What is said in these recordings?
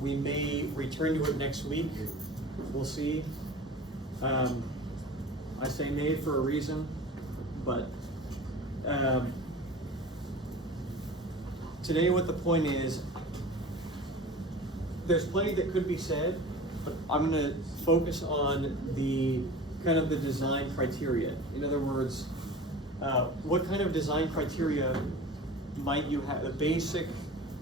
We may return to it next week. We'll see. I say may for a reason, but today what the point is, there's plenty that could be said, but I'm going to focus on the kind of the design criteria. In other words, what kind of design criteria might you have, the basic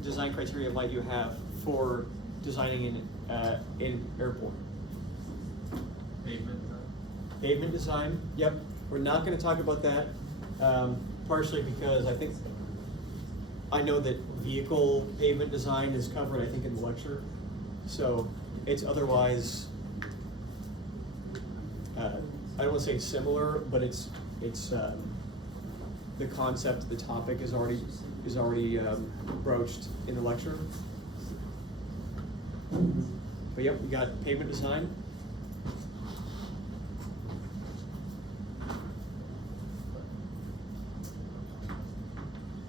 design criteria might you have for designing an airport? Pavement design? Pavement design, yep. We're not going to talk about that, partially because I know that vehicle pavement design is covered, I think, in the lecture. So it's otherwise, I don't want to say similar, but it's the concept, the topic is already broached in the lecture. But yep, we got pavement design.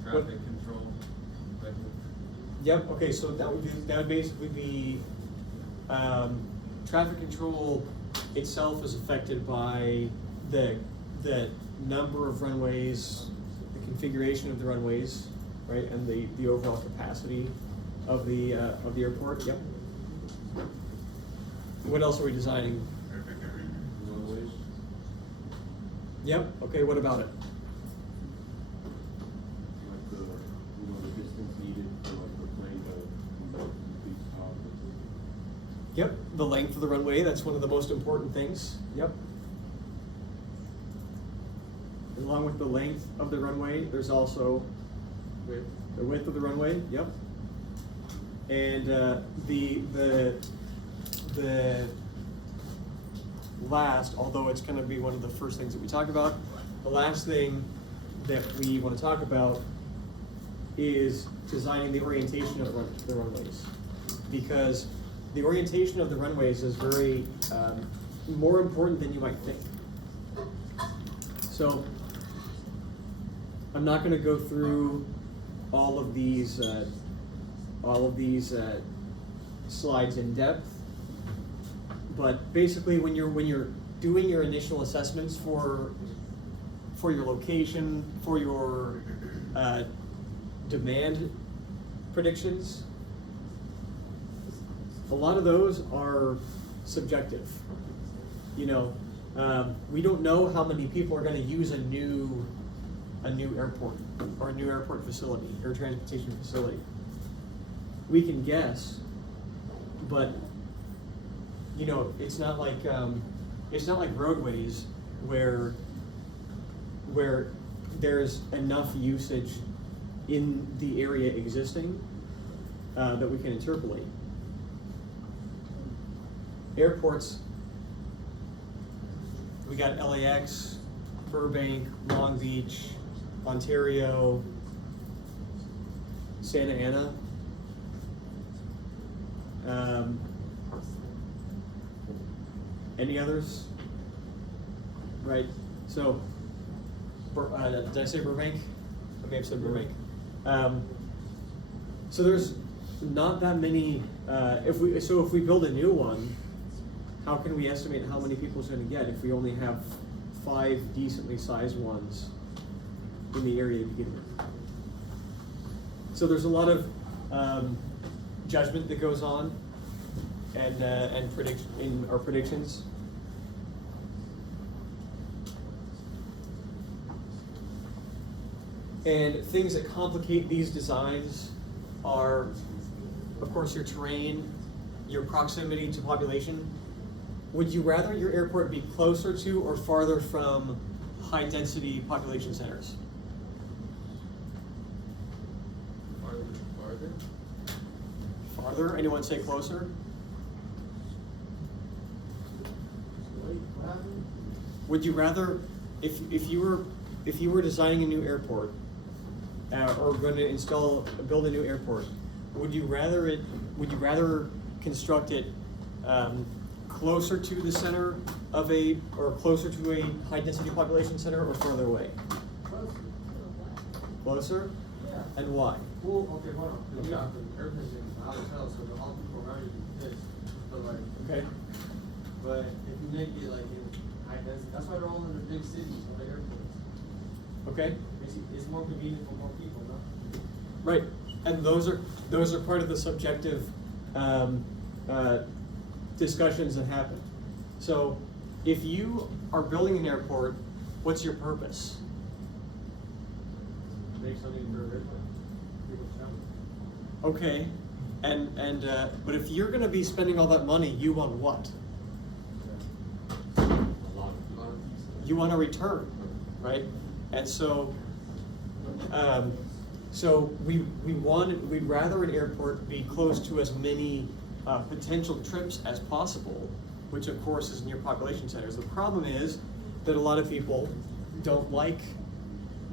Traffic control. Yep. Okay. So that would basically be traffic control itself is affected by the number of runways, the configuration of the runways, right, and the overall capacity of the airport. Yep. What else are we designing? Runways. Yep. Okay. What about it? Like the distance needed for like the plane to complete stop. Yep. The length of the runway. That's one of the most important things. Yep. Along with the length of the runway, there's also the width of the runway. Yep. And the last, although it's going to be one of the first things that we talk about, the last thing that we want to talk about is designing the orientation of the runways, because the orientation of the runways is very more important than you might think. So I'm not going to go through all of these slides in depth, but basically when you're doing your initial assessments for your location, for your demand predictions, a lot of those are subjective. You know, we don't know how many people are going to use a new airport or a new airport facility, air transportation facility. We can guess, but you know, it's not like roadways where there's enough usage in the area existing that we can interpolate. Airports, we got LAX, Burbank, Long Beach, Ontario, Santa Ana. Any others? Right. So, did I say Burbank? I may have said Burbank. So there's not that many. If we build a new one, how can we estimate how many people it's going to get if we only have 5 decently sized ones in the area to begin with? So there's a lot of judgment that goes on, and prediction in our predictions. And things that complicate these designs are, of course, your terrain, your proximity to population. Would you rather your airport be closer to or farther from high-density population centers? Farther? Farther? Anyone say closer? Would you rather, if you were designing a new airport, or going to build a new airport, would you rather construct it closer to the center of or closer to a high density population center, or further away? Closer. Closer? Yeah. And why? Well, okay, hold on. We got the air conditioning out of hell, so all people around you can pissed. But like, Okay. but if you make it like in high density, that's why they're all in the big cities, or the airports. Okay. It's more convenient for more people, no? Right, and those are part of the subjective discussions that happen. So, if you are building an airport, what's your purpose? Make something for everybody. People travel. Okay, and but if you're going to be spending all that money, you want what? A lot of You want a return, right? And so, we'd rather an airport be close to as many potential trips as possible, which of course is near population centers. The problem is that a lot of people don't like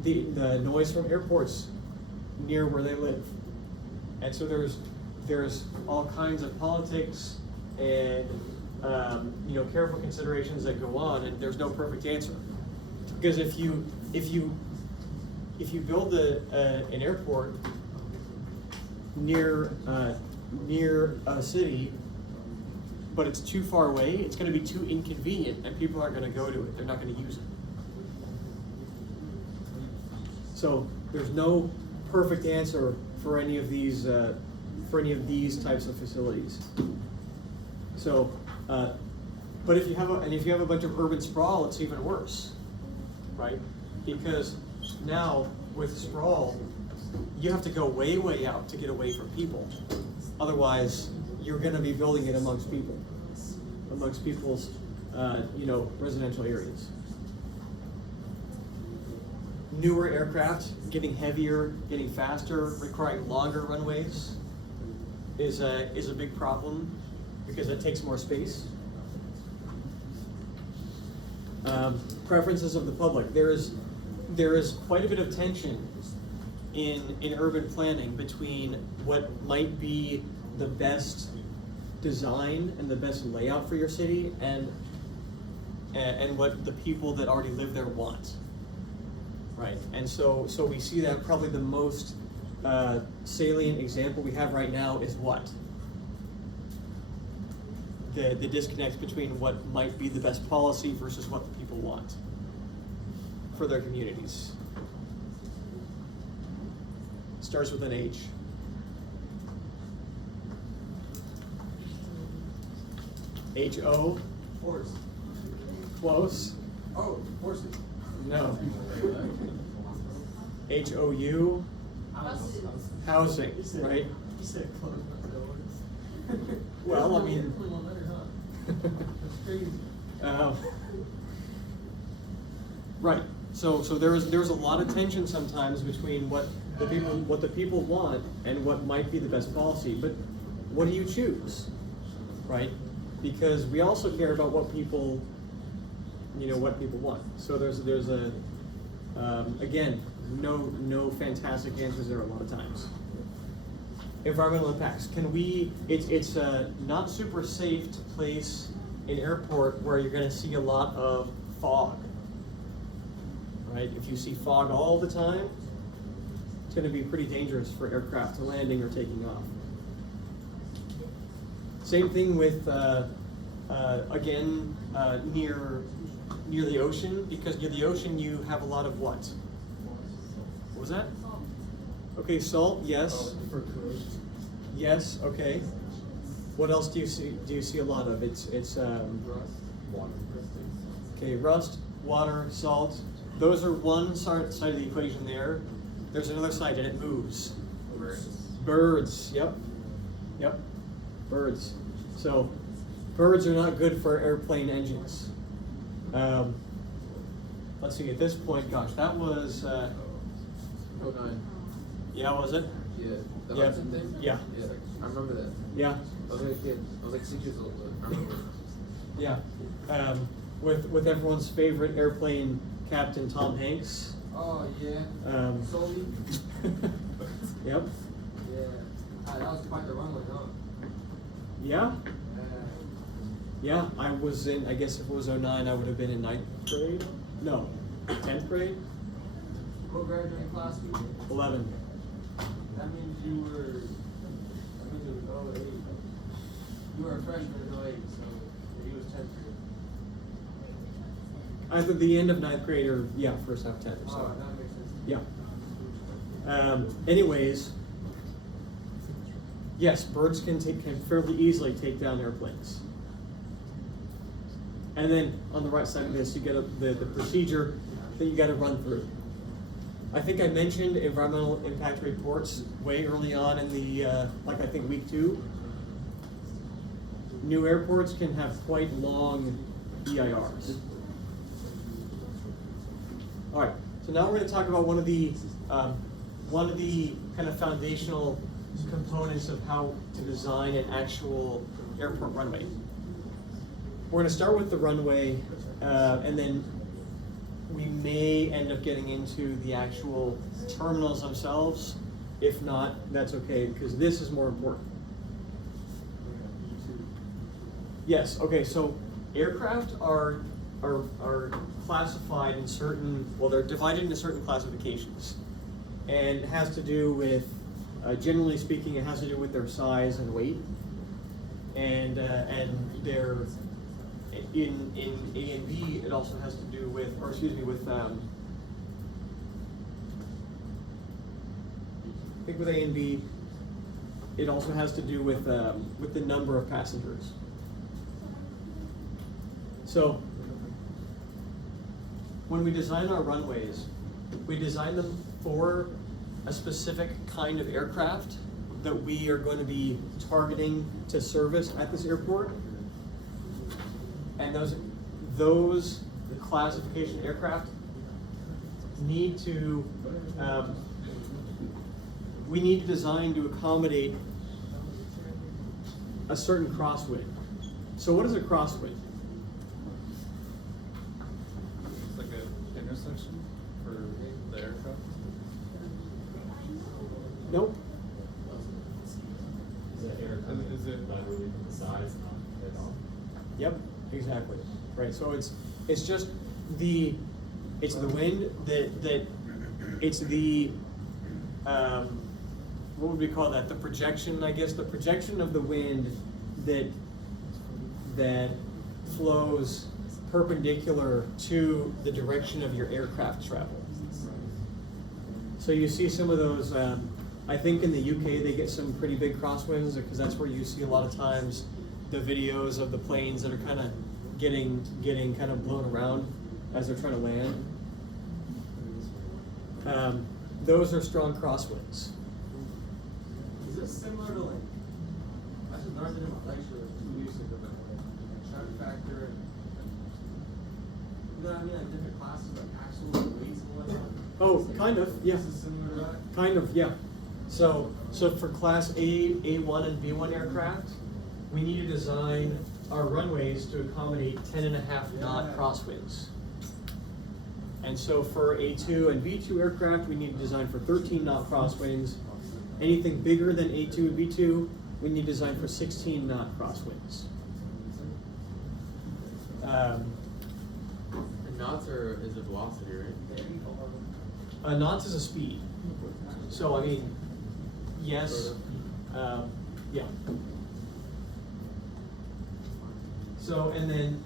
the noise from airports near where they live, and so there's all kinds of politics and careful considerations that go on, and there's no perfect answer. Because if you build an airport near a city, but it's too far away, it's going to be too inconvenient, and people aren't going to go to it. They're not going to use it. So there's no perfect answer for any of these types of facilities. So, but if you have a bunch of urban sprawl, it's even worse, right? Because now with sprawl, you have to go way, way out to get away from people. Otherwise, you're going to be building it amongst people's, residential areas. Newer aircraft, getting heavier, getting faster, requiring longer runways is a big problem because it takes more space. Preferences of the public. There is quite a bit of tension in urban planning between what might be the best design and the best layout for your city and what the people that already live there want. Right, and so we see that probably the most salient example we have right now is what? The disconnect between what might be the best policy versus what the people want for their communities. Starts with an H. H-O? Horse. Close? Oh, horses. No. H-O-U? Housing, right? You said close, not the horse. Well, I mean- Only one letter, huh? That's crazy. Right. So there's a lot of tension sometimes between what the people want and what might be the best policy. But what do you choose, right? Because we also care about what people want. So there's a again, no fantastic answers there a lot of times. Environmental impacts. It's not super safe to place an airport where you're going to see a lot of fog. Right? If you see fog all the time, it's going to be pretty dangerous for aircraft to landing or taking off. Same thing with near the ocean, because near the ocean you have a lot of what? What was that? Okay, salt, yes. Yes, okay. What else do you see a lot of? It's okay, rust, water, salt. Those are one side of the equation there. There's another side and it moves. Birds, yep. Birds. So birds are not good for airplane engines. Let's see, at this point, gosh, that was 09. yeah, was it? Yeah. The Yeah. Hudson thing? Yeah. Yeah. I remember that. Yeah. I was a kid. I was like 6 years old, but I remember. Yeah, with everyone's favorite airplane captain, Tom Hanks. Oh, yeah. Sully? Yep. Yeah. That was quite the runway, huh? Yeah. Yeah, I was in, I guess if it was 09, I would have been in 9th grade? No, 10th grade? What graduating class were you in? 11. That means you were 08. You were a freshman in 08, so he was 10th grade. Either the end of ninth grade or, yeah, first half 10th or so. Oh, that makes sense. Yeah. Anyways, yes, birds can fairly easily take down airplanes. And then on the right side of this, you get the procedure that you got to run through. I think I mentioned environmental impact reports way early on in the, like I think week 2. New airports can have quite long EIRs. All right, so now we're going to talk about one of the kind of foundational components of how to design an actual airport runway. We're going to start with the runway, and then we may end up getting into the actual terminals themselves. If not, that's okay, because this is more important. Yes, okay, so aircraft are classified in certain, well, they're divided into certain classifications. And it has to do with, generally speaking, it has to do with their size and weight. And their, in A and B, it also has to do with, or excuse me, with, I think with A and B, it also has to do with the number of passengers. So, when we design our runways, we design them for a specific kind of aircraft that we are going to be targeting to service at this airport. And those classification aircraft need to, we need to design to accommodate a certain crosswind. So what is a crosswind? It's like an intersection for the aircraft. Nope. Is it not really the size, not at all? Yep, exactly. Right. So it's just the wind that it's the what would we call that? The projection, I guess, the projection of the wind that flows perpendicular to the direction of your aircraft travel. So you see some of those. I think in the UK they get some pretty big crosswinds because that's where you see a lot of times the videos of the planes that are kind of getting kind of blown around as they're trying to land. Those are strong crosswinds. Is this similar to like, I just learned it in my lecture 2 weeks ago, but like shark factor and you know what I mean, like different classes like axles and weights and whatnot. Oh, kind of, yeah. This is similar to that? Kind of, yeah. So for class A, A1 and B1 aircraft, we need to design our runways to accommodate 10.5 knot crosswinds. And so for A2 and B2 aircraft, we need to design for 13 knot crosswinds. Anything bigger than A2 and B2, we need to design for 16 knot crosswinds. And knots is a velocity, right? Knots is a speed. So I mean, yes, yeah. So and then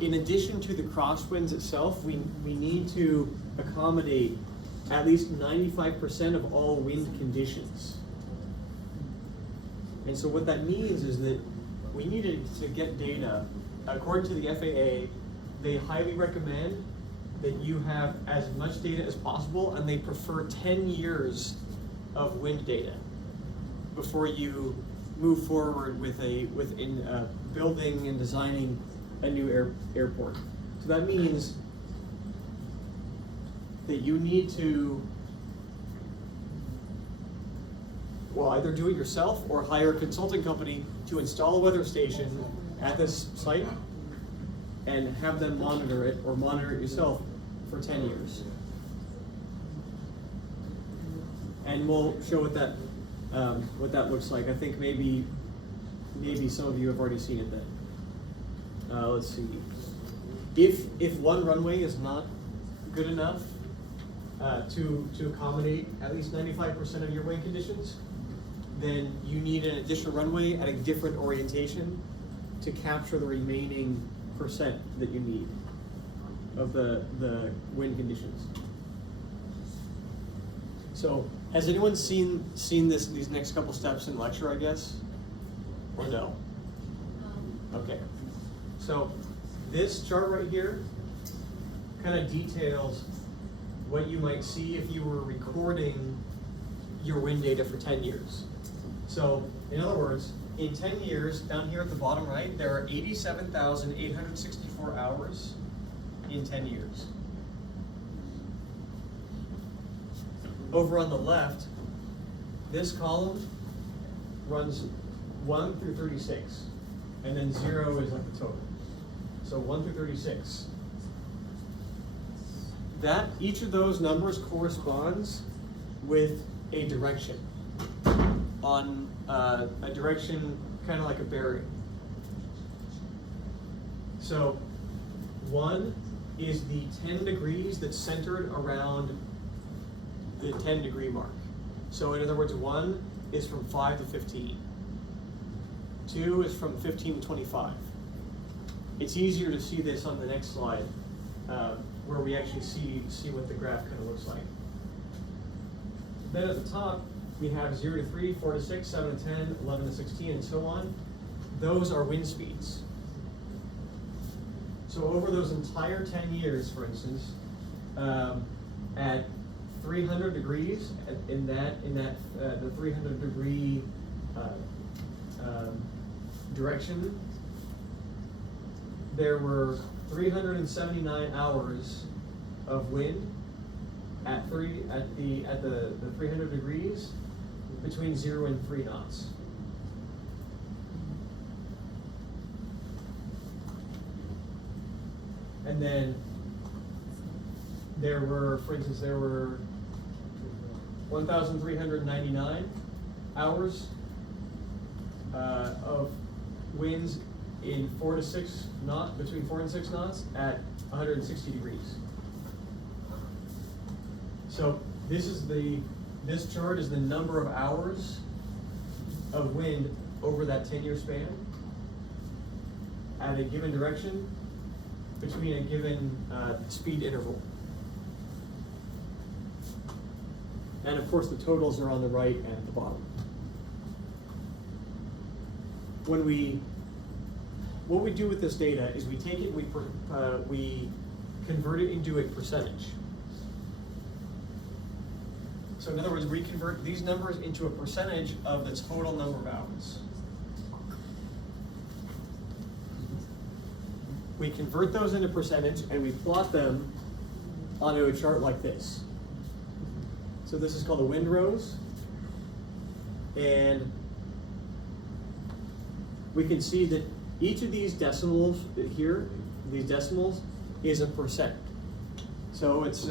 in addition to the crosswinds itself, we need to accommodate at least 95% of all wind conditions. And so what that means is that we needed to get data. According to the FAA, they highly recommend that you have as much data as possible, and they prefer 10 years of wind data before you move forward with building and designing a new airport. So that means that you need to, well, either do it yourself or hire a consulting company to install a weather station at this site and have them monitor it or monitor it yourself for 10 years. And we'll show what that looks like. I think maybe some of you have already seen it then. Let's see. If one runway is not good enough to accommodate at least 95% of your wind conditions, then you need an additional runway at a different orientation to capture the remaining percent that you need of the wind conditions. So, has anyone seen these next couple steps in lecture, I guess? Or no? Okay. So, this chart right here kind of details what you might see if you were recording your wind data for 10 years. So, in other words, in 10 years, down here at the bottom right, there are 87,864 hours in 10 years. Over on the left, this column runs 1 through 36, and then 0 is like the total. So 1 through 36. Each of those numbers corresponds with a direction on a direction kind of like a bearing. So 1 is the 10 degrees that's centered around the 10 degree mark. So in other words, 1 is from 5 to 15. 2 is from 15 to 25. It's easier to see this on the next slide, where we actually see what the graph kind of looks like. Then at the top, we have 0 to 3, 4 to 6, 7 to 10, 11 to 16, and so on. Those are wind speeds. So over those entire 10 years, for instance, at 300 degrees, in that the 300 degree direction, there were 379 hours of wind at the 300 degrees between 0 and 3 knots. And then there were, for instance, 1,399 hours of winds in 4 to 6 knots, between 4 and 6 knots at 160 degrees. So this chart is the number of hours of wind over that 10-year span at a given direction between a given speed interval. And of course the totals are on the right and at the bottom. What we do with this data is we take it, we convert it into a percentage. So in other words, we convert these numbers into a percentage of the total number of hours. We convert those into percentage and we plot them onto a chart like this. So this is called the windrows. And we can see that each of these decimals here, these decimals, is a percent. So it's,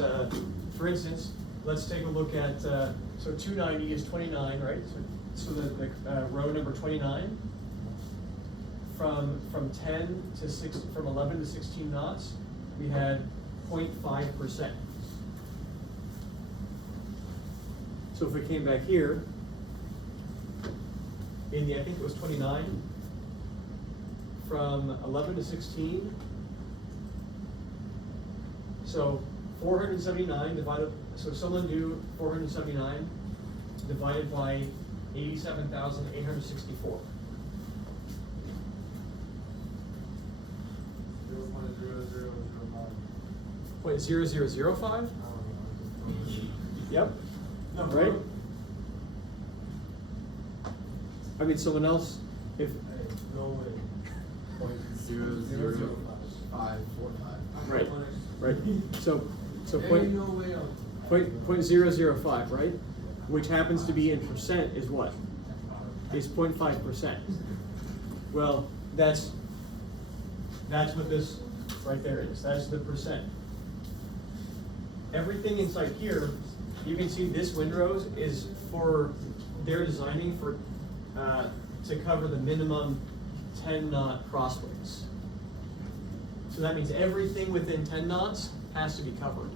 for instance, let's take a look at, so 290 is 29, right? So the row number 29, from 10 to 6, from 11 to 16 knots, we had 0.5%. So if we came back here, in the, I think it was 29, from 11 to 16, so 479 divided, so someone do 479 divided by 87,864. 0.0005? Yep. Right? I mean, someone else, if, No way. 0.00545. right, right. So Ain't point, no way on. point 0.005, right? Which happens to be in percent is what? Is 0.5%. Well, that's what this right there is. That's the percent. Everything inside here, you can see this windrows is for, they're designing for, to cover the minimum 10 knot crosswinds. So that means everything within 10 knots has to be covered.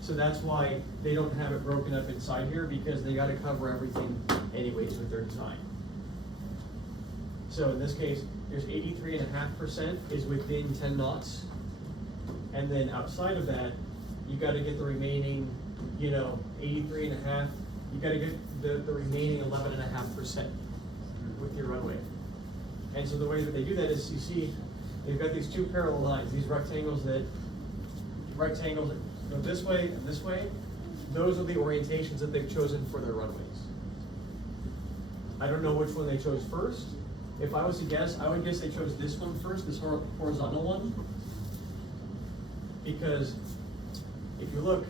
So that's why they don't have it broken up inside here, because they gotta cover everything anyways with their design. So in this case, there's 83.5% is within 10 knots. And then outside of that, you gotta get the remaining, 83.5, you gotta get the remaining 11.5% with your runway. And so the way that they do that is, you see, they've got these two parallel lines, these rectangles that go this way and this way. Those are the orientations that they've chosen for their runways. I don't know which one they chose first. If I was to guess, I would guess they chose this one first, this horizontal one. Because if you look,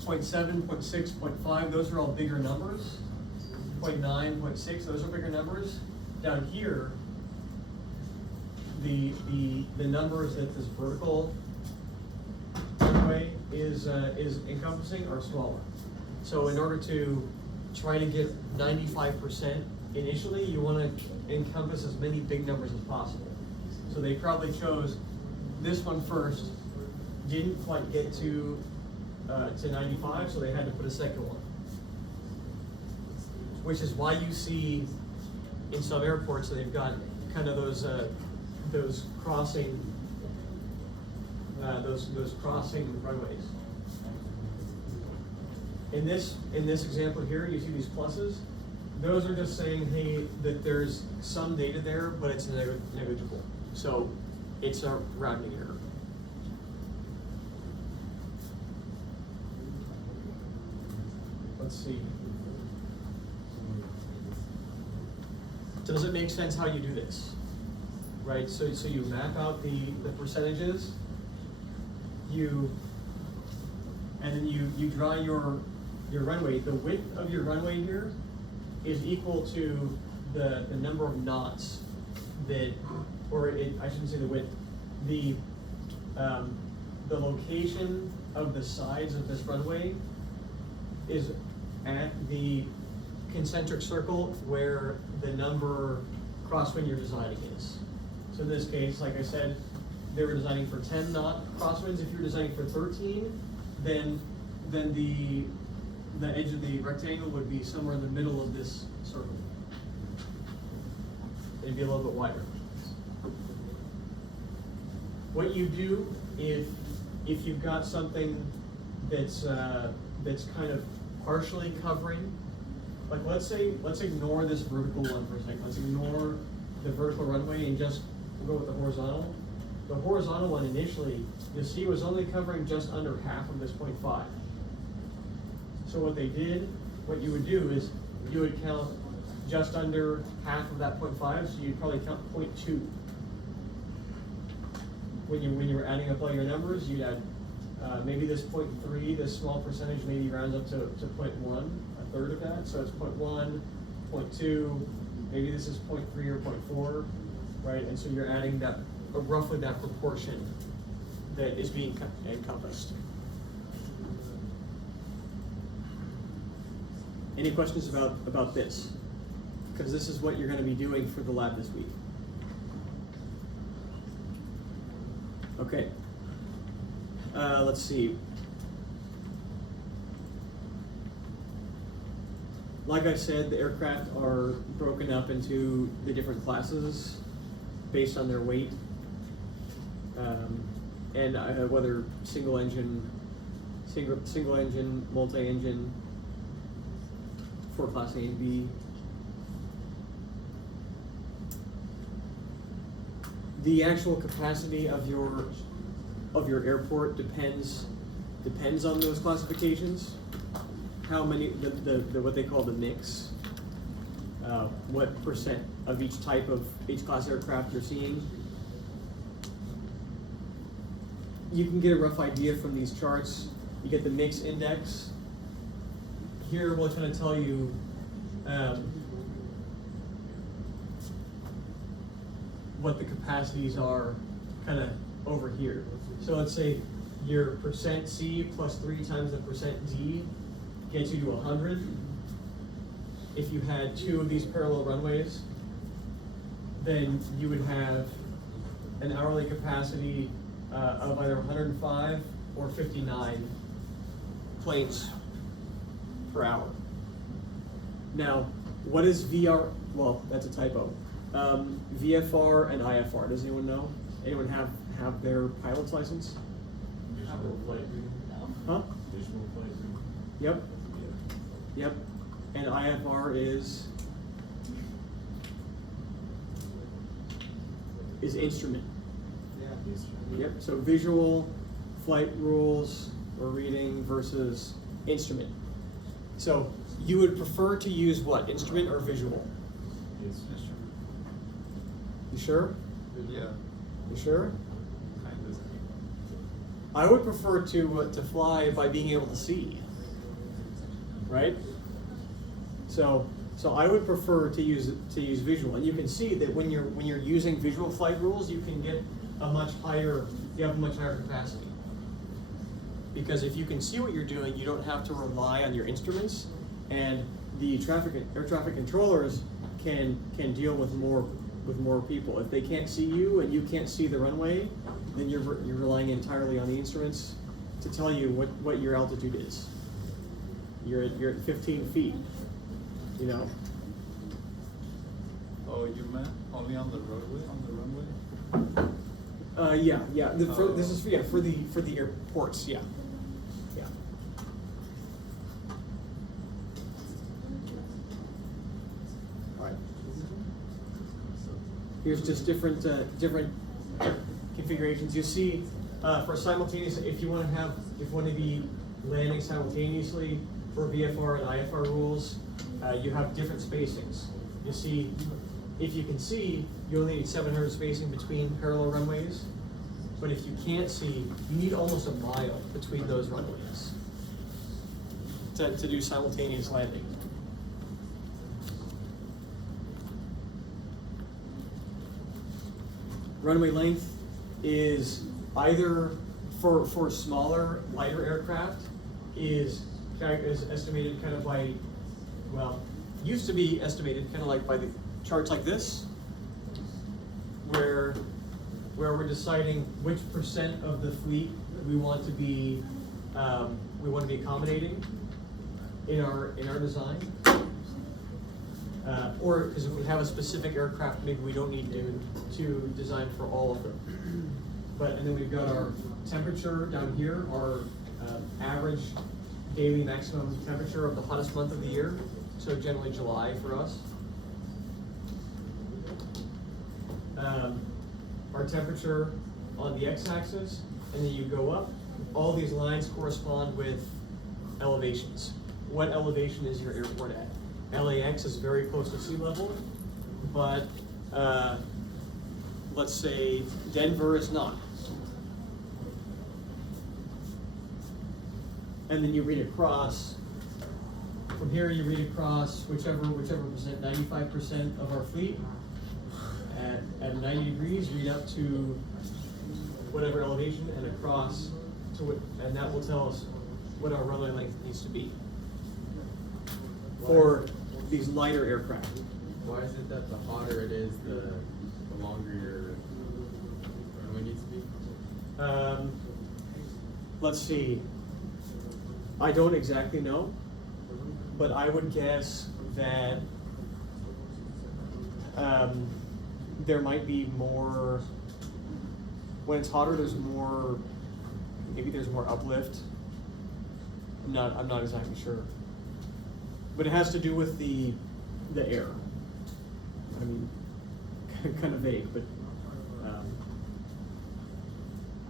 0.7, 0.6, 0.5, those are all bigger numbers. 0.9, 0.6, those are bigger numbers. Down here, the numbers that this vertical runway is encompassing are smaller. So in order to try to get 95% initially, you want to encompass as many big numbers as possible. So they probably chose this one first, didn't quite get to 95, so they had to put a second one. Which is why you see in some airports they've got kind of those crossing runways. In this example here, you see these pluses. Those are just saying, hey, that there's some data there, but it's negligible. So it's a rounding error. Let's see. Does it make sense how you do this? Right, so you map out the percentages, and then you draw your runway. The width of your runway here is equal to the number of knots that, I shouldn't say the width, the location of the sides of this runway is at the concentric circle where the number crosswind you're designing is. So in this case, like I said, they were designing for 10 knot crosswinds. If you're designing for 13, then the edge of the rectangle would be somewhere in the middle of this circle. It'd be a little bit wider. What you do if you've got something that's kind of partially covering, like let's ignore this vertical one for a second. Let's ignore the vertical runway and just go with the horizontal. The horizontal one initially, you'll see, was only covering just under half of this 0.5. So what you would do is you would count just under half of that 0.5, so you'd probably count 0.2. When you were adding up all your numbers, you'd add maybe this 0.3, this small percentage maybe rounds up to 0.1, a third of that, so it's 0.1, 0.2, maybe this is 0.3 or 0.4, right? And so you're adding that, roughly that proportion that is being encompassed. Any questions about this? Because this is what you're going to be doing for the lab this week. Okay. Let's see. Like I said, the aircraft are broken up into the different classes based on their weight, and whether single engine, multi-engine, for class A and B. The actual capacity of your airport depends on those classifications. How many, what they call the mix, what percent of each class aircraft you're seeing. You can get a rough idea from these charts. You get the mix index. Here we'll kind of tell you what the capacities are kind of over here. So let's say your percent C plus 3 times the percent D gets you to 100. If you had 2 of these parallel runways, then you would have an hourly capacity of either 105 or 59 planes per hour. Now, what is VR? Well, that's a typo. VFR and IFR. Does anyone know? Anyone have their pilot's license? Visual flight ring. Huh? Visual flight ring. Yep. Yep. And IFR is instrument. Yep. So visual flight rules or reading versus instrument. So you would prefer to use what? Instrument or visual? Instrument. You sure? Yeah, You sure? kind of. I would prefer to fly by being able to see. Right? So I would prefer to use visual, and you can see that when you're using visual flight rules, you can get you have a much higher capacity. Because if you can see what you're doing, you don't have to rely on your instruments, and the air traffic controllers can deal with more people. If they can't see you and you can't see the runway, then you're relying entirely on the instruments to tell you what your altitude is. You're at 15 feet, you know. Oh, you meant only on the runway? Yeah. This is for the airports. Yeah. All right. Here's just different configurations. You see, for simultaneous, if you want to be landing simultaneously for VFR and IFR rules, you have different spacings. You see, if you can see, you only need 700 spacing between parallel runways. But if you can't see, you need almost a mile between those runways to do simultaneous landing. Runway length is either for smaller, lighter aircraft is estimated kind of by, well, used to be estimated kind of like by the charts like this, where we're deciding which percent of the fleet we want to be accommodating in our design. Or because if we have a specific aircraft, maybe we don't need to design for all of them. And then we've got our temperature down here, our average daily maximum temperature of the hottest month of the year. So generally July for us. Our temperature on the x-axis, and then you go up. All these lines correspond with elevations. What elevation is your airport at? LAX is very close to sea level, but let's say Denver is not. And then you read across. From here, you read across whichever percent, 95% of our fleet at 90 degrees, read up to whatever elevation and across to what, and that will tell us what our runway length needs to be for these lighter aircraft. Why is it that the hotter it is, the longer your runway needs to be? Let's see. I don't exactly know, but I would guess that there might be more. When it's hotter, there's more. Maybe there's more uplift. I'm not exactly sure, but it has to do with the air. I mean, kind of vague, but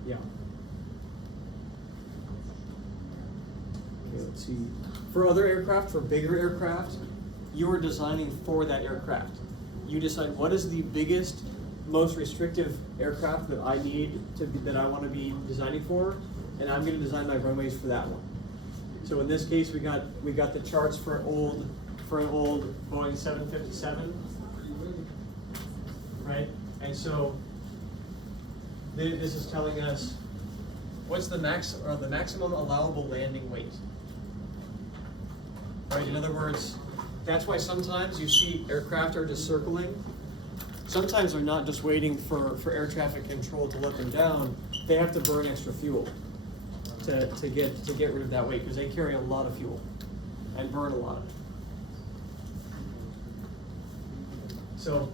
yeah. Okay, let's see. For other aircraft, for bigger aircraft, you are designing for that aircraft. You decide what is the biggest, most restrictive aircraft that I need that I want to be designing for, and I'm going to design my runways for that one. So in this case, we got the charts for an old Boeing 757, right? And so this is telling us what's the maximum allowable landing weight. Right, in other words, that's why sometimes you see aircraft are just circling. Sometimes they're not just waiting for air traffic control to let them down. They have to burn extra fuel. to get rid of that weight, because they carry a lot of fuel and burn a lot of it. So,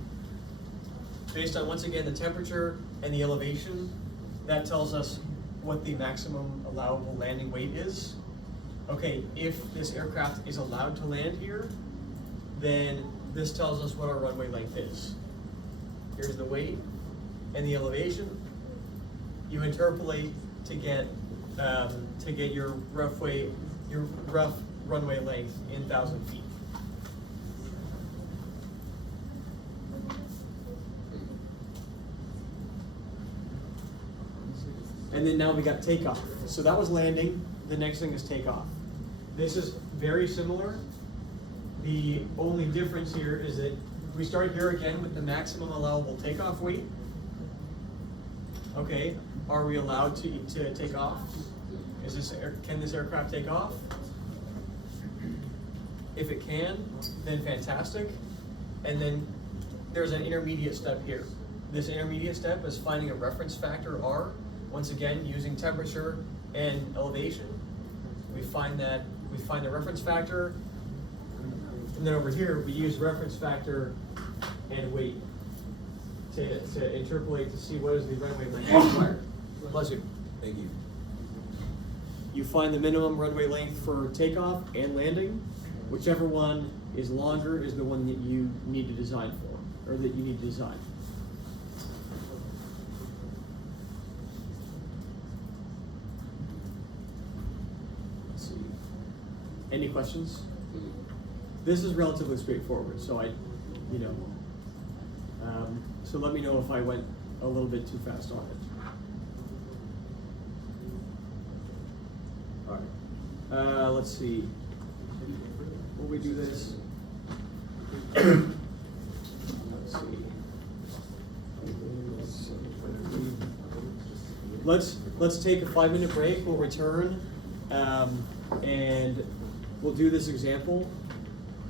based on, once again, the temperature and the elevation, that tells us what the maximum allowable landing weight is. Okay, if this aircraft is allowed to land here, then this tells us what our runway length is. Here's the weight and the elevation. You interpolate to get your rough weight, your rough runway length in 1,000 feet. And then now we got takeoff. So that was landing. The next thing is takeoff. This is very similar. The only difference here is that we start here again with the maximum allowable takeoff weight. Okay, are we allowed to take off? Can this aircraft take off? If it can, then fantastic. And then there's an intermediate step here. This intermediate step is finding a reference factor R. Once again, using temperature and elevation. We find the reference factor, and then over here we use reference factor and weight to interpolate to see what is the runway length required. Bless you. Thank you. You find the minimum runway length for takeoff and landing. Whichever one is longer is the one that you need to design for, or that you need to design. Let's see. Any questions? This is relatively straightforward, so so let me know if I went a little bit too fast on it. All right. Let's see. Will we do this? Let's see. Let's take a 5-minute break. We'll return, and we'll do this example,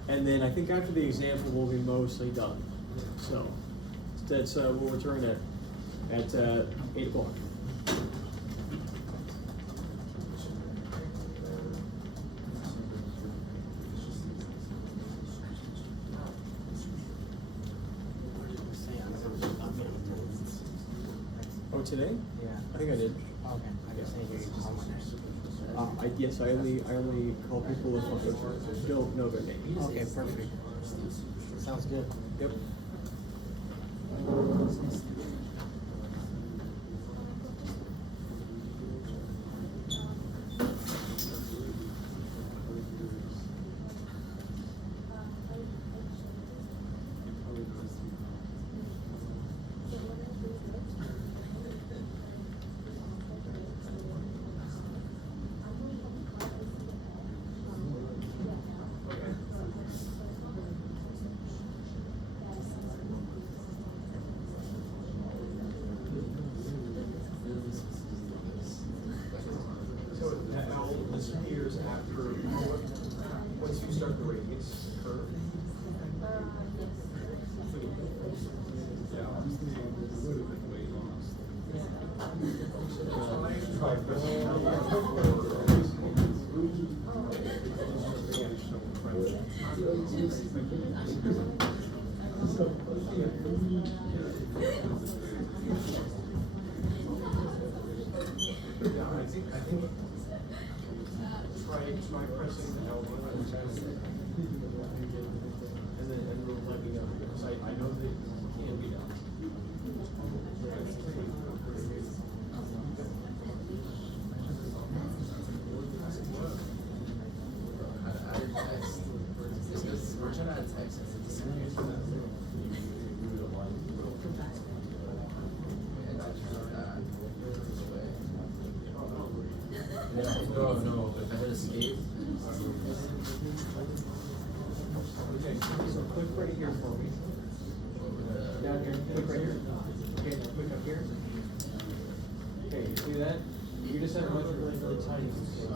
and then I think after the example we'll be mostly done. So we'll return at 8 o'clock. Oh, today? Yeah. I think I did. Okay. I just need you to call my name. Yes, I only call people if I don't know their name. Okay, perfect. Sounds good. Yep. So that all disappears after, once you start the radius curve. Try pressing. Yeah, I think try pressing the L one and then we'll let me know, because I know that it can be done. We're trying to add text. No, if I hit escape. Okay, so click right here for me. Down here, click right here. Okay, now click up here. Okay, you see that? You just have a bunch of really tiny ones. Oh,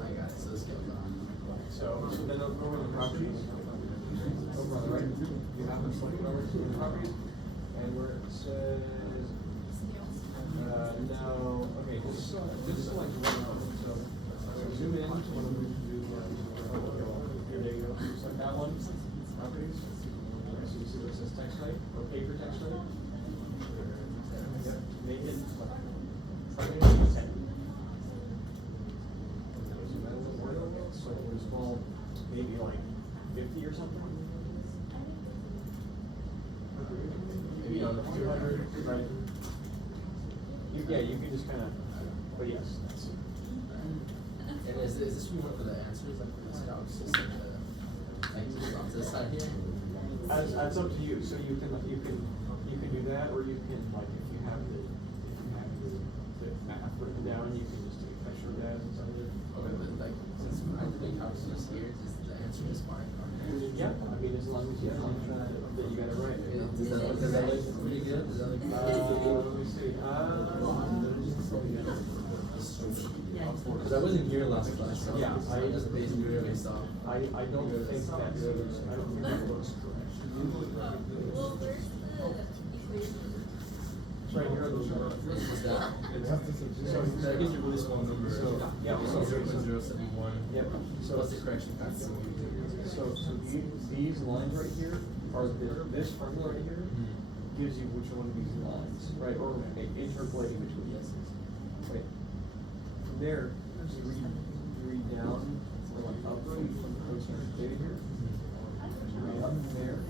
I got it. So this goes on. So then over to the properties. Over on the right, you have them selected over to the properties, and where it says, no, Okay, just select one of them, so zoom in to one of them. Here, there you go, select that one, properties. So you see where it says text type, or paper text type? Yep, make it, try to make it 10. Zoom out a little more, so we're small, maybe like 50 or something. Maybe on the 200, right? Yeah, you can just kind of, but yes, that's. And is this one for the answers, like for the scouts, just on this side here? That's up to you, so you can do that, or you can, like, if you have the math written down, you can just take a picture of that and send it. Okay, but like, since I have the big houses here, does the answer is fine? Yeah, I mean, as long as you got it right. Does that look pretty good? Does that look Let me see, Because I wasn't here last class, so Yeah, I just basically really saw. I don't think that looks correct. Well, where's the equation? It's right here on the chart. What's that? So, That gives you a really small number. So, yeah, so- 0.071. Yep, So what's the correction factor? So these lines right here are this formula right here gives you which one of these lines, right, or interpolating between this. Right. From there, you read down, or like up, from the protein data here. You read up there.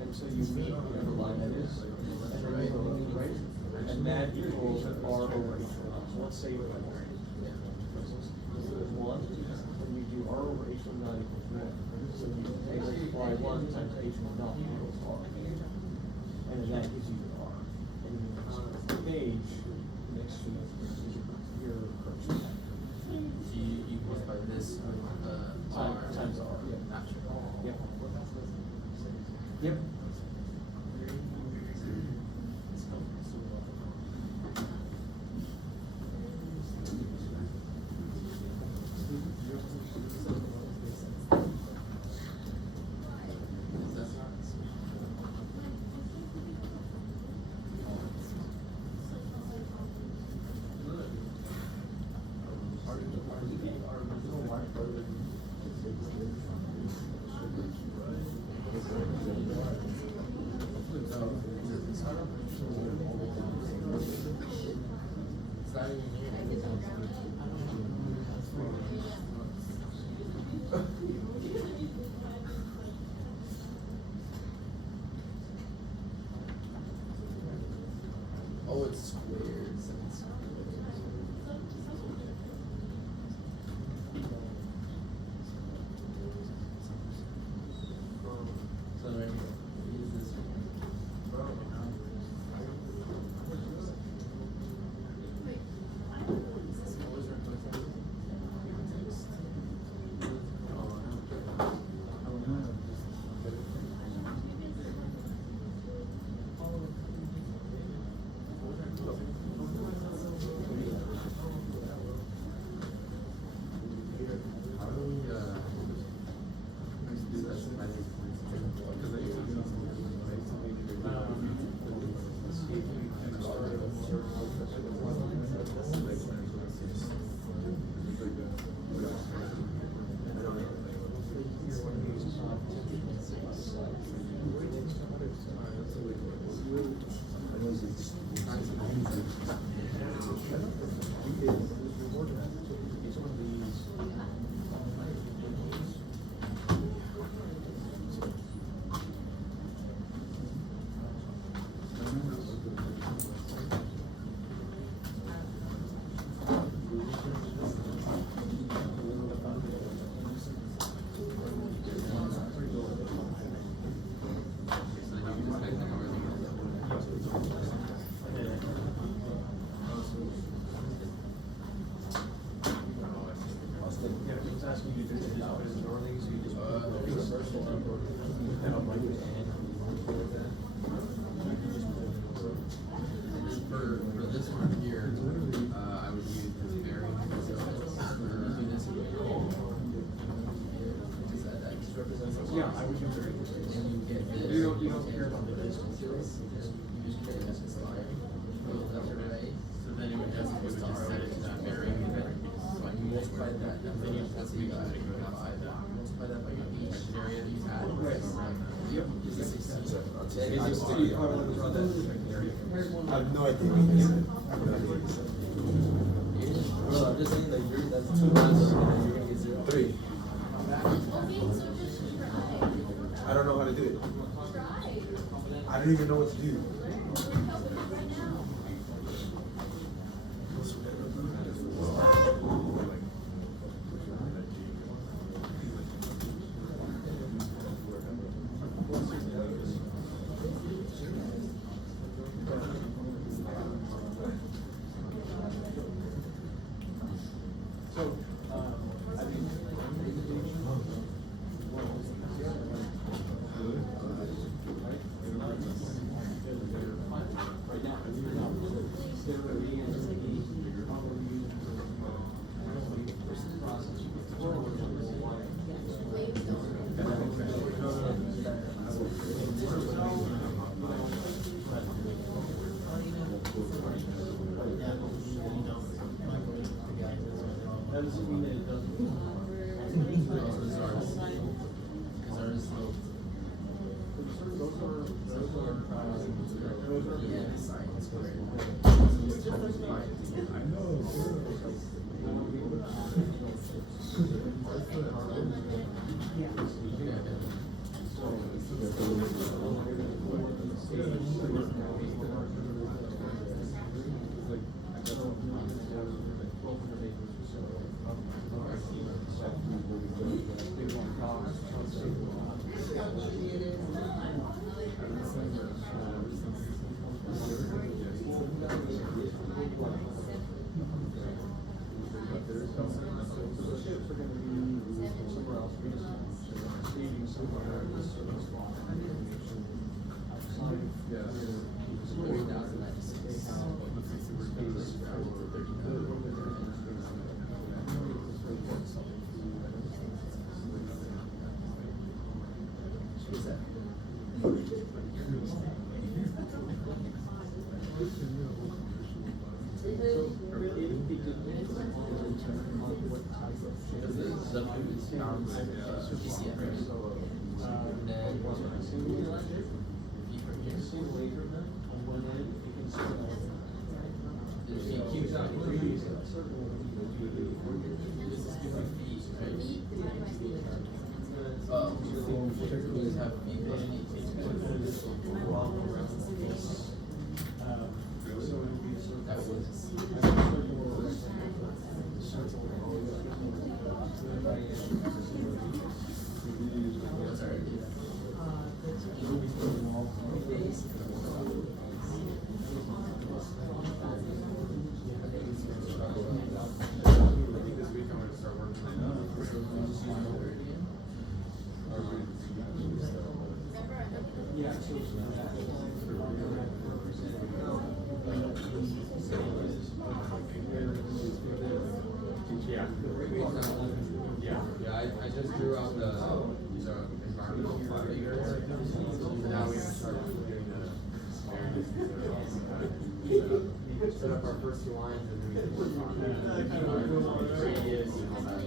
And so you meet whatever line that is, and then you go right, and that equals R over H1. So let's say that one, when you do R over H1 not equals 1. So you multiply 1 times H1 not equals R. And then that gives you your R. And the page next to your correction. G equals by this Times R. Yep. After. Yep. Yep. It's not even here. Oh, it's squares. So right here, use this one. What was your question? How do we, do that by these points? Because I usually do Yeah, it's asking you to do this, put it in order, so you just put For this one here, I would use this bearing. So for this one, is that X represents a Yeah, I would do very good. And you get this. You don't care about the distance. You just get this line. Go left or right. So then it would just set it to that varying event. So I can multiply that, then you just see that you would divide that, multiply that by each area that you had. Yep. I have no idea. Bro, I'm just saying like that's 2 months, you're gonna get 0. 3. Okay, so just try. I don't know how to do it. Try. I don't even know what to do. We're helping you right now. That doesn't mean that it doesn't. I just drew out the environmental figure. Now we have to start doing the set up our first 2 lines and then we can work on radius and all that.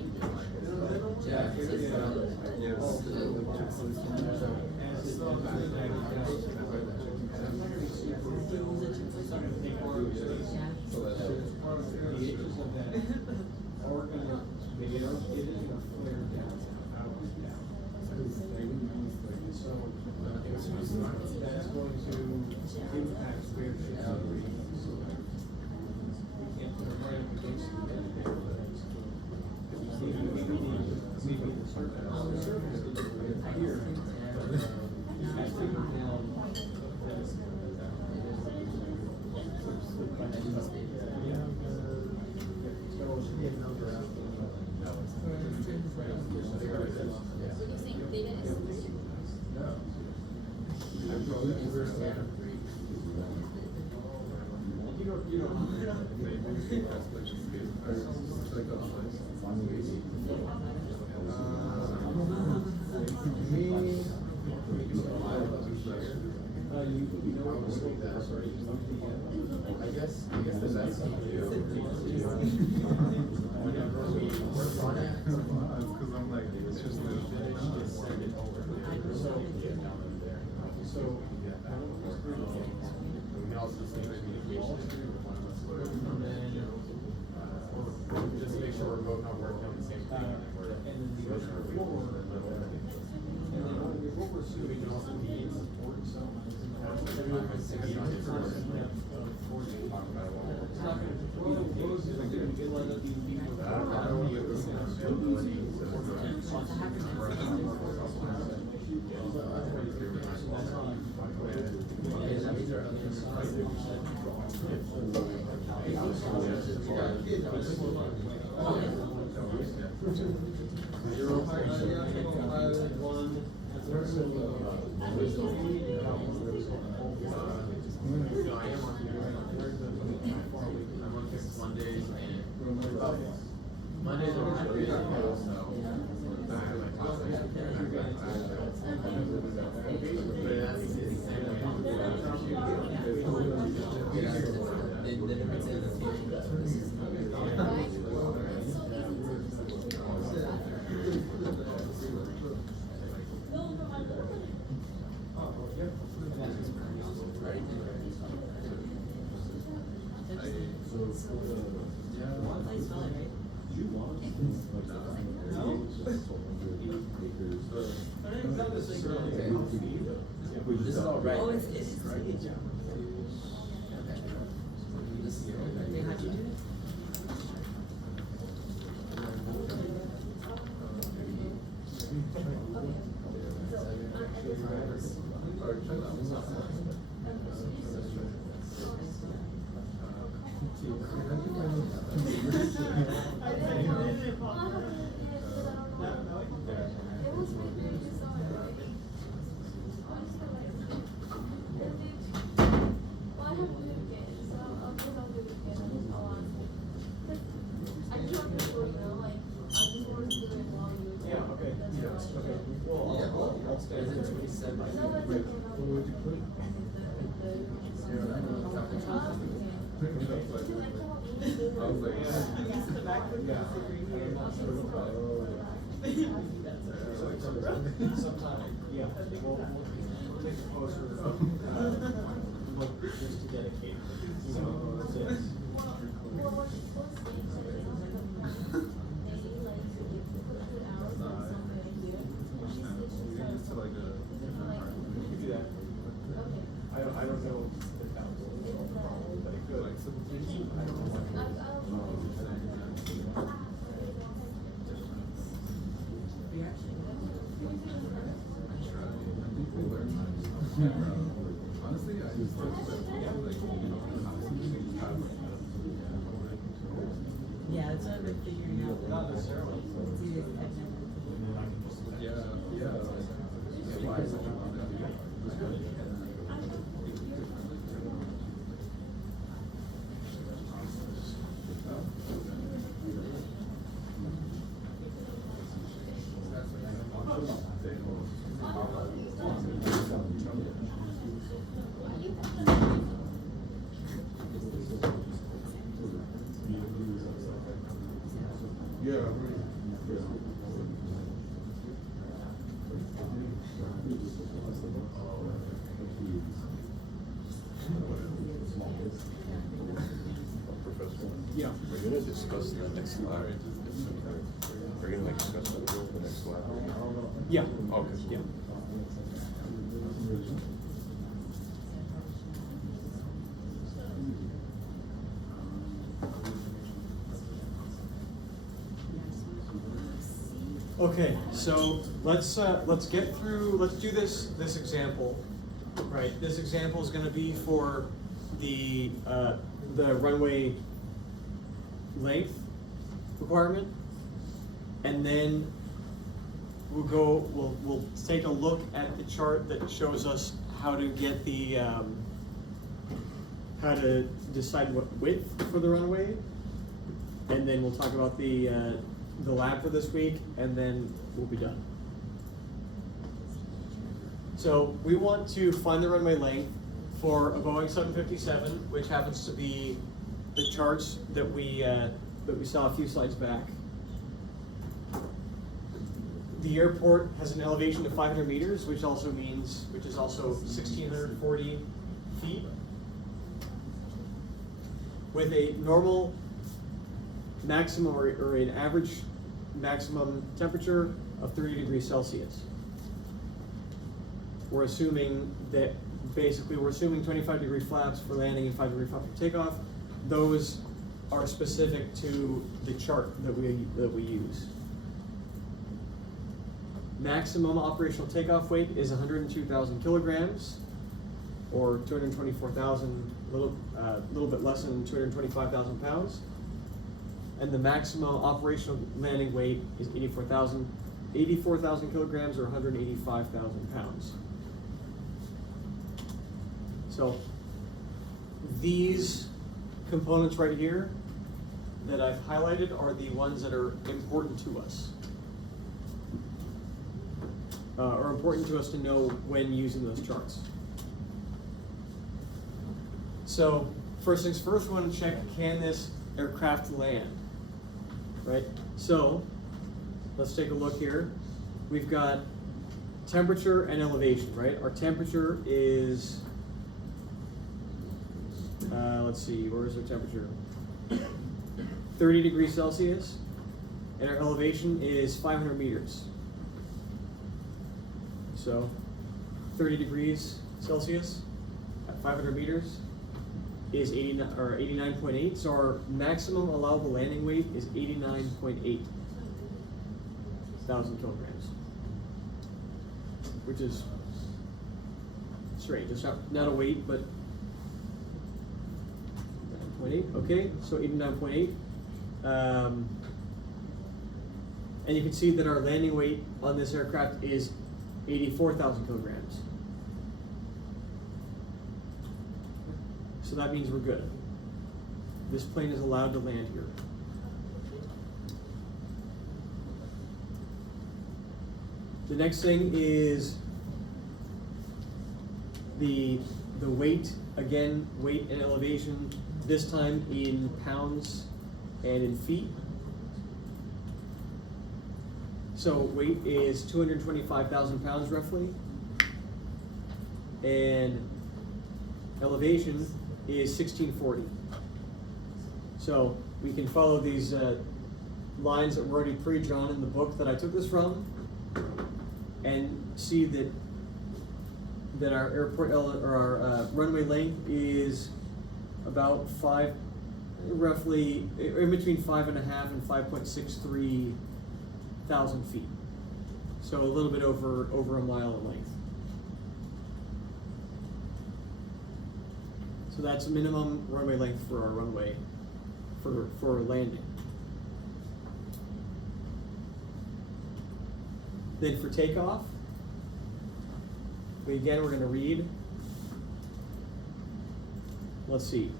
That's going to impact where we can't put a right up against the here. I guess the best It's just the. So, We can also see communication. Just make sure we're both not working on the same thing. We can also meet. No, I am on here. I'm on fixed Mondays and Mondays are my busy days, so I have my class. But that's the same This is all right. Oh, it's right. Okay. This is How'd you do it? sometime, yeah, we'll take a closer, look just to dedicate, you know, this. To like a. We could do that. I don't know the council, but it could. Like simplification. I don't know what. Honestly, I just think that, like, you know, Yeah, that's what I've been figuring out. Not necessarily. It's either technical. Yeah. We're gonna discuss the next slide. We're gonna like discuss the next slide. Yeah. Okay. Yeah. Okay, so let's get through, let's do this example, right? This example is gonna be for the runway length requirement. And then we'll take a look at the chart that shows us how to get the, how to decide what width for the runway. And then we'll talk about the lab for this week, and then we'll be done. So we want to find the runway length for a Boeing 757, which happens to be the charts that we saw a few slides back. The airport has an elevation of 500 meters, which is also 1,640 feet, with a normal maximum or an average maximum temperature of 30 degrees Celsius. We're assuming that we're assuming 25-degree flaps for landing and 5-degree flaps for takeoff. Those are specific to the chart that we use. Maximum operational takeoff weight is 102,000 kilograms, or 224,000, little bit less than 225,000 pounds. And the maximum operational landing weight is 84,000 kilograms, or 185,000 pounds. So these components right here that I've highlighted are the ones that are important to us. Are important to us to know when using those charts. So first things first, we want to check, can this aircraft land? Right? So let's take a look here. We've got temperature and elevation, right? Our temperature is, let's see, where is our temperature? 30 degrees Celsius, and our elevation is 500 meters. So 30 degrees Celsius at 500 meters is 89.8. So our maximum allowable landing weight is 89.8 thousand kilograms, which is strange. It's not a weight, but 9.8. Okay, so 89.8. And you can see that our landing weight on this aircraft is 84,000 kilograms. So that means we're good. This plane is allowed to land here. The next thing is the weight, again, weight and elevation, this time in pounds and in feet. So weight is 225,000 pounds roughly, and elevation is 1640. So we can follow these lines that were already pre-drawn in the book that I took this from, and see that our airport our runway length is about roughly in between 5.5 and 5.63 thousand feet. So a little bit over a mile in length. So that's minimum runway length for our runway for landing. Then for takeoff, we're going to read. Let's see.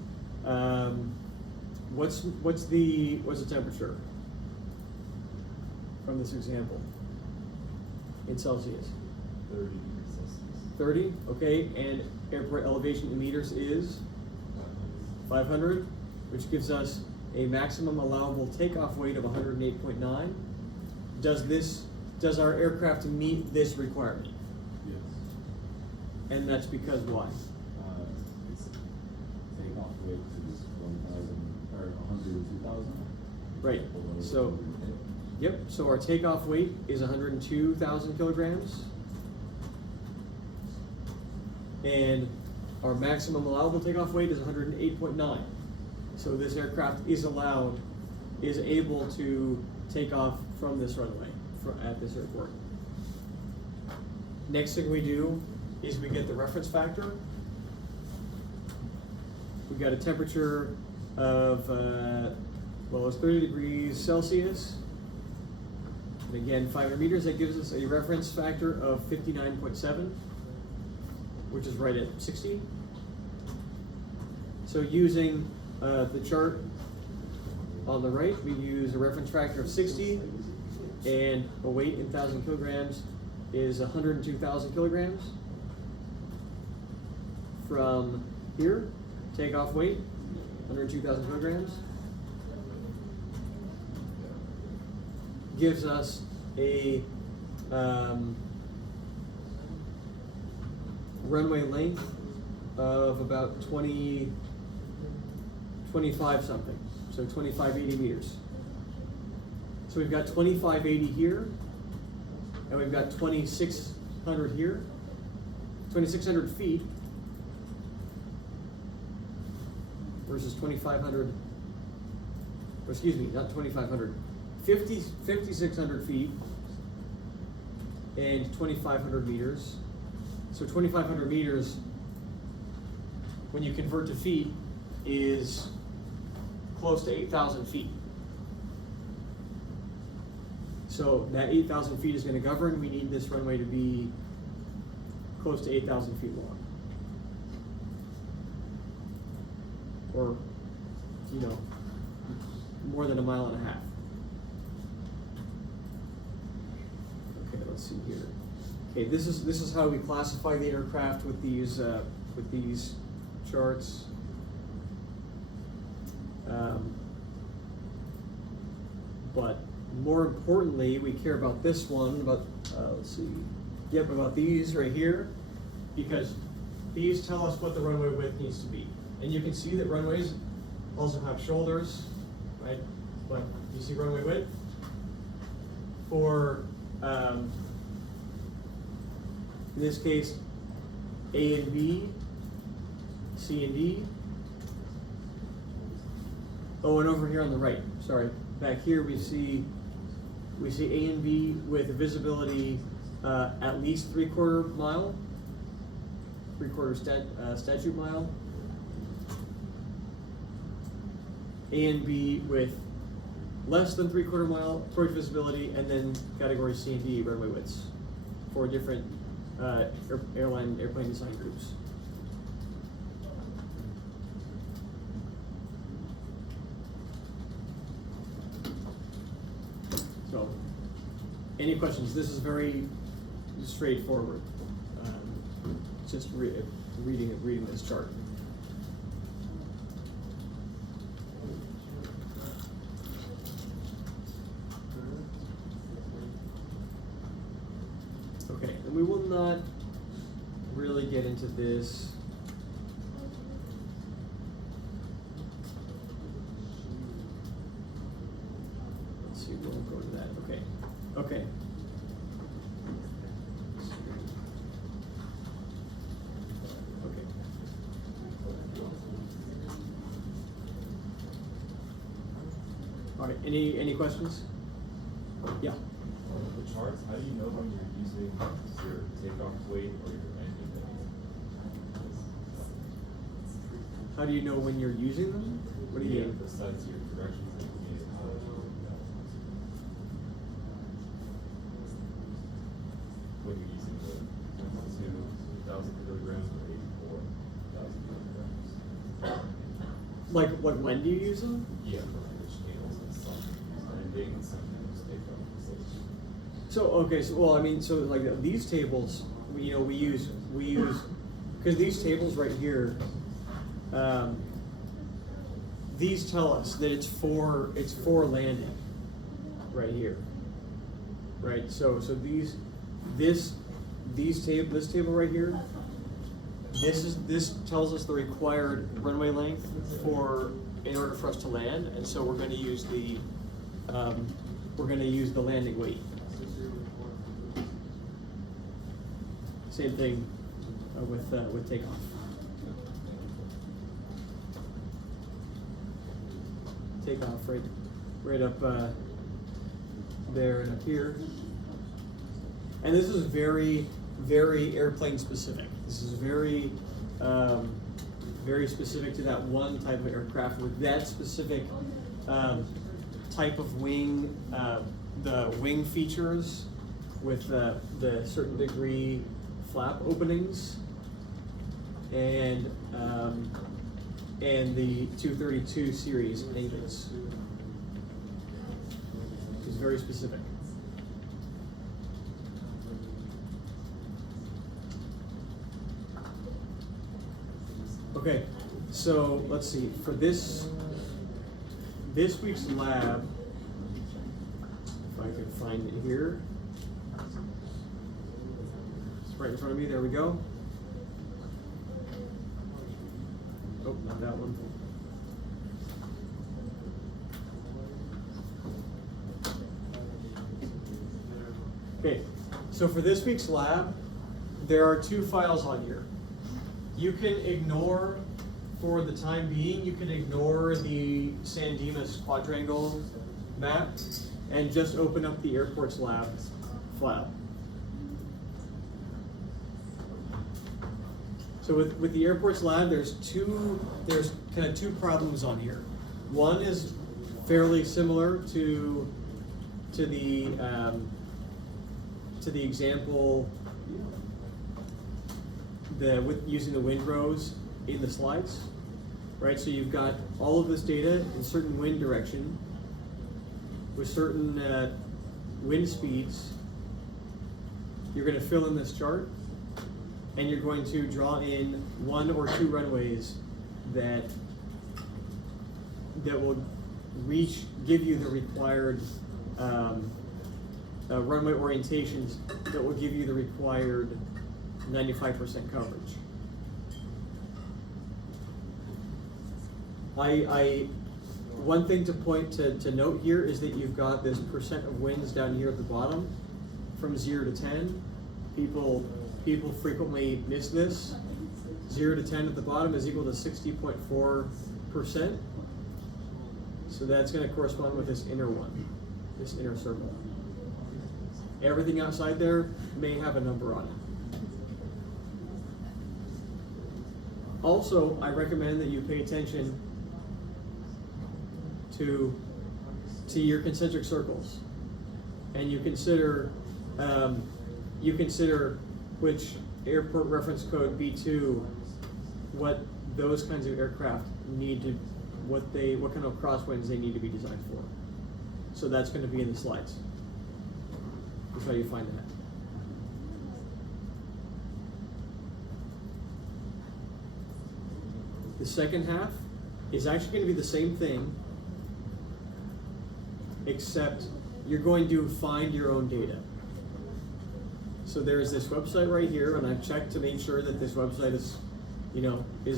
What's the temperature from this example in Celsius? 30 degrees Celsius. 30, okay, and airport elevation in meters is 500, which gives us a maximum allowable takeoff weight of 108.9. Does our aircraft meet this requirement? Yes. And that's because why? It's takeoff weight is 1,000 or 102,000. Right. So, yep. So our takeoff weight is 102,000 kilograms, and our maximum allowable takeoff weight is 108.9. So this aircraft is able to take off from this runway at this airport. Next thing we do is we get the reference factor. We've got a temperature of, it's 30 degrees Celsius. And again, 500 meters, that gives us a reference factor of 59.7, which is right at 60. So using the chart on the right, we use a reference factor of 60, and a weight in 1,000 kilograms is 102,000 kilograms. From here, takeoff weight, 102,000 kilograms. Gives us a runway length of about 25 something, so 2580 meters. So we've got 2580 here, and we've got 2600 here, 2600 feet versus 2500, or excuse me, not 2500, 5600 feet and 2500 meters. So 2500 meters, when you convert to feet, is close to 8,000 feet. So that 8,000 feet is going to govern. We need this runway to be close to 8,000 feet long. Or, you know, more than a mile and a half. Okay, let's see here. Okay, this is how we classify the aircraft with these charts. But more importantly, we care about this one, about, let's see, yep, about these right here, because these tell us what the runway width needs to be. And you can see that runways also have shoulders, right? But you see runway width? For, in this case, A and B, C and D. Oh, and over here on the right, sorry, back here we see A and B with visibility at least 3/4 mile, 3/4 statute mile. A and B with less than 3/4 mile approach visibility, and then category C and D runway widths for different airplane design groups. So, any questions? This is very straightforward. Just reading this chart. Okay, and we will not really get into this. Let's see, we won't go to that. Okay. Okay. Okay. All right. Any questions? Yeah. The charts, how do you know when you're using your takeoff weight or your landing weight? How do you know when you're using them? What do you mean? Besides your directions that you use, how do you know when you're using the 2,000 kilograms or 84,000 kilograms? Like what? When do you use them? Yeah, for which tables and some use landing and some use takeoff. So okay, so well, I mean, so like these tables, we use because these tables right here, these tell us that it's for landing, right here, right? So this table right here, this tells us the required runway length in order for us to land, and so we're going to use the landing weight. Same thing with takeoff. Takeoff right up there and up here. And this is very, very airplane specific. This is very, very specific to that one type of aircraft with that specific type of wing, the wing features with the certain degree flap openings, and the 232 series engines. It's very specific. Okay, so let's see. For this week's lab, if I can find it here. right in front of me. There we go. Oh, not that one. Okay, so for this week's lab, there are 2 files on here. You can ignore, for the time being, you can ignore the San Dimas quadrangle map and just open up the airports lab file. So with the airports lab, there's kind of two problems on here. One is fairly similar to the example with using the windrows in the slides, right? So you've got all of this data in certain wind direction with certain wind speeds. You're going to fill in this chart, and you're going to draw in 1 or 2 runways that will give you the required runway orientations that will give you the required 95% coverage. One thing to note here is that you've got this percent of winds down here at the bottom from 0 to 10. People frequently miss this. 0 to 10 at the bottom is equal to 60.4%. So that's going to correspond with this inner one, this inner circle. Everything outside there may have a number on it. Also, I recommend that you pay attention to your concentric circles, and you consider which airport reference code B2, what those kinds of aircraft need to, what kind of crosswinds they need to be designed for. So that's going to be in the slides. That's how you find that. The second half is actually going to be the same thing, except you're going to find your own data. So there's this website right here, and I've checked to make sure that this website is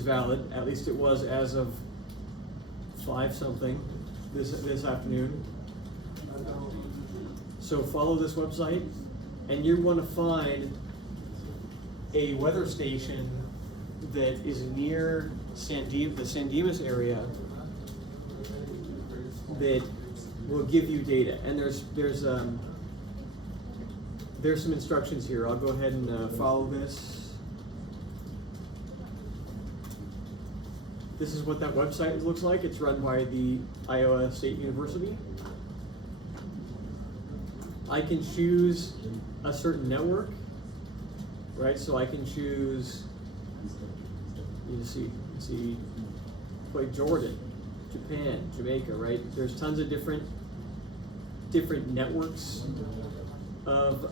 valid. At least it was as of 5 something this afternoon. So follow this website, and you want to find a weather station that is near the San Dimas area that will give you data. And there's some instructions here. I'll go ahead and follow this. This is what that website looks like. It's run by the Iowa State University. I can choose a certain network, right? So I can choose, you see like Jordan, Japan, Jamaica, right? There's tons of different networks of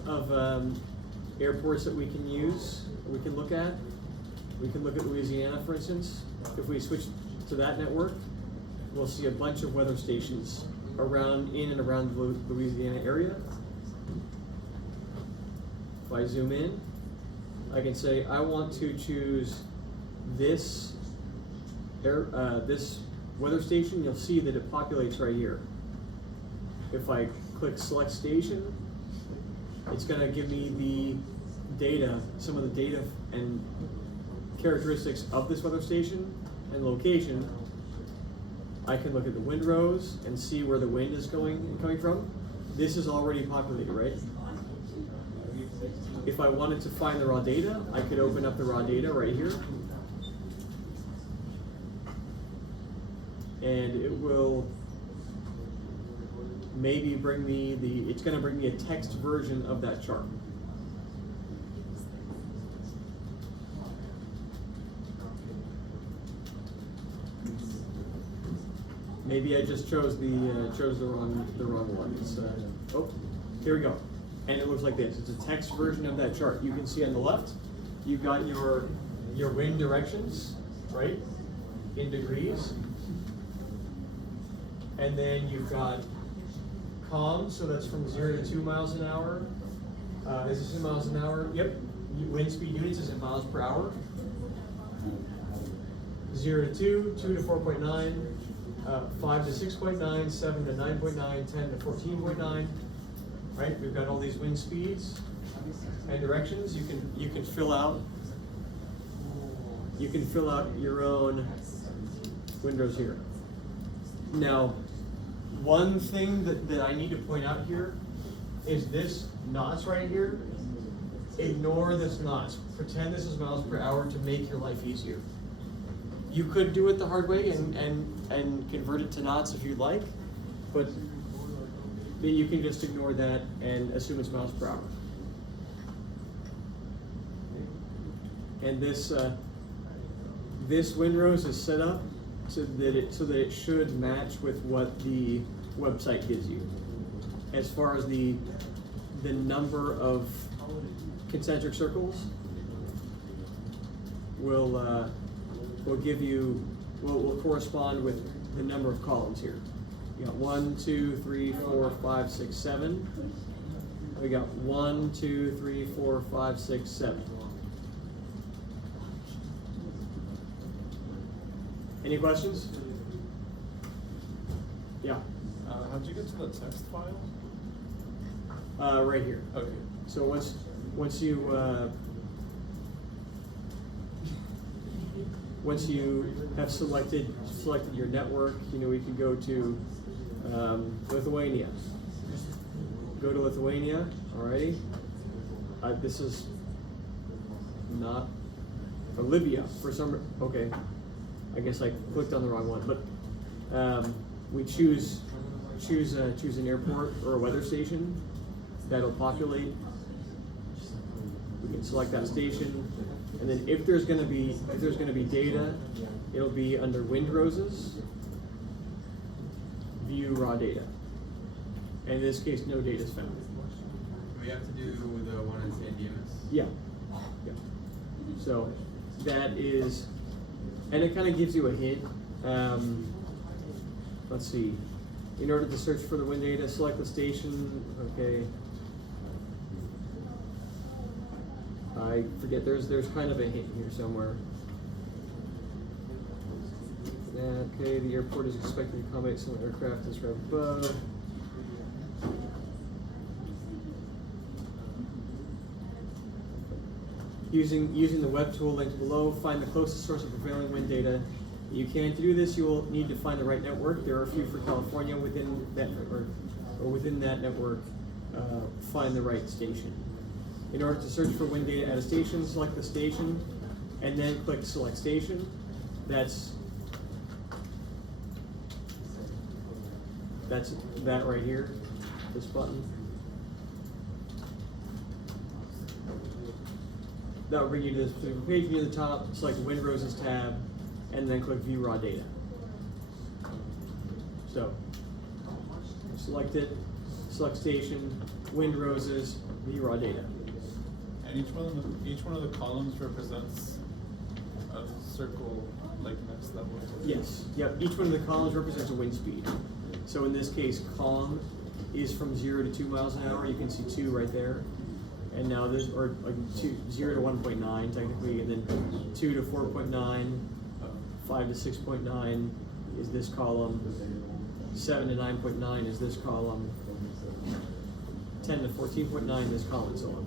airports that we can use, we can look at. We can look at Louisiana, for instance. If we switch to that network, we'll see a bunch of weather stations in and around the Louisiana area. If I zoom in, I can say I want to choose this weather station. You'll see that it populates right here. If I click select station, it's going to give me the data, some of the data and characteristics of this weather station and location. I can look at the windrows and see where the wind is coming from. This is already populated, right? If I wanted to find the raw data, I could open up the raw data right here. And it will maybe bring me it's going to bring me a text version of that chart. Maybe I just chose the wrong one. It's, here we go. And it looks like this. It's a text version of that chart. You can see on the left, you've got your wind directions, right, in degrees. And then you've got calm, so that's from 0 to 2 miles an hour. Is it 2 miles an hour? Yep. wind speed units is in miles per hour. 0 to 2, 2 to 4.9, 5 to 6.9, 7 to 9.9, 10 to 14.9. Right? We've got all these wind speeds and directions. You can fill out. You can fill out your own windows here. Now, one thing that I need to point out here is this knots right here. Ignore this knots. Pretend this is miles per hour to make your life easier. You could do it the hard way and convert it to knots if you'd like, but you can just ignore that and assume it's miles per hour. And this Windrose is set up so that it should match with what the website gives you. As far as the number of concentric circles will correspond with the number of columns here. You got 1, 2, 3, 4, 5, 6, 7. We got 1, 2, 3, 4, 5, 6, 7. Any questions? Yeah. How'd you get to the text file? Right here. Okay. So once you have selected your network, we can go to Lithuania. Go to Lithuania. Alrighty. This is not Libya for some. Okay. I guess I clicked on the wrong one, but we choose an airport or a weather station that'll populate. We can select that station, and then if there's going to be data, it'll be under Windroses, view raw data. And in this case, no data is found. We have to do the one in San Dimas. Yeah. So that is, and it kind of gives you a hint. Let's see. In order to search for the wind data, select the station. Okay. I forget. There's kind of a hint here somewhere. Okay. The airport is expected to accommodate some aircraft described above. Using the web tool linked below, find the closest source of prevailing wind data. You can't do this. You will need to find the right network. There are a few for California within that network, or within that network, find the right station. In order to search for wind data at a station, select the station, and then click Select Station. That's that right here, this button. That will bring you to this particular page near the top. Select the Windroses tab, and then click View Raw Data. So, select it, select station, Windroses, View Raw Data. And each one of the columns represents a circle like next level. Yes. Yep. Each one of the columns represents a wind speed. So in this case, column is from 0 to 2 miles an hour. You can see 2 right there. And now this, or like 0 to 1.9 technically, and then 2 to 4.9, 5 to 6.9 is this column, 7 to 9.9 is this column, 10 to 14.9 this column, and so on.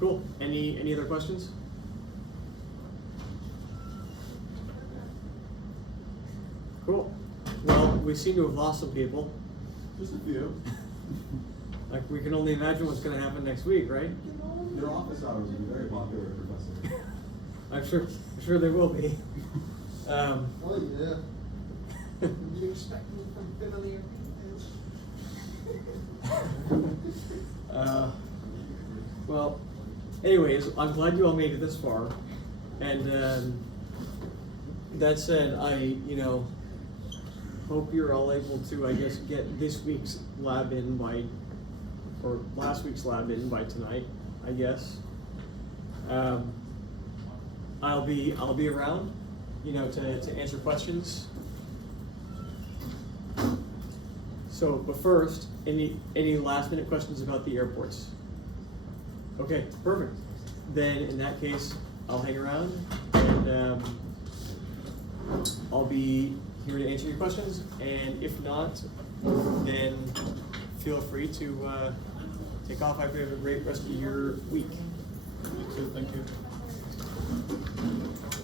Cool. Any other questions? Cool. Well, we seem to have lost some people. Just a few. Like, we can only imagine what's going to happen next week, right? Their office hours are very popular, Professor. I'm sure they will be. Oh, yeah. You expect me from familiar Well, anyways, I'm glad you all made it this far. And that said, I hope you're all able to, I guess, get this week's lab in by, or last week's lab in by tonight, I guess. I'll be around, to answer questions. So, but first, any last minute questions about the airports? Okay, perfect. Then in that case, I'll hang around and I'll be here to answer your questions. And if not, then feel free to take off. I hope you have a great rest of your week. So, thank you.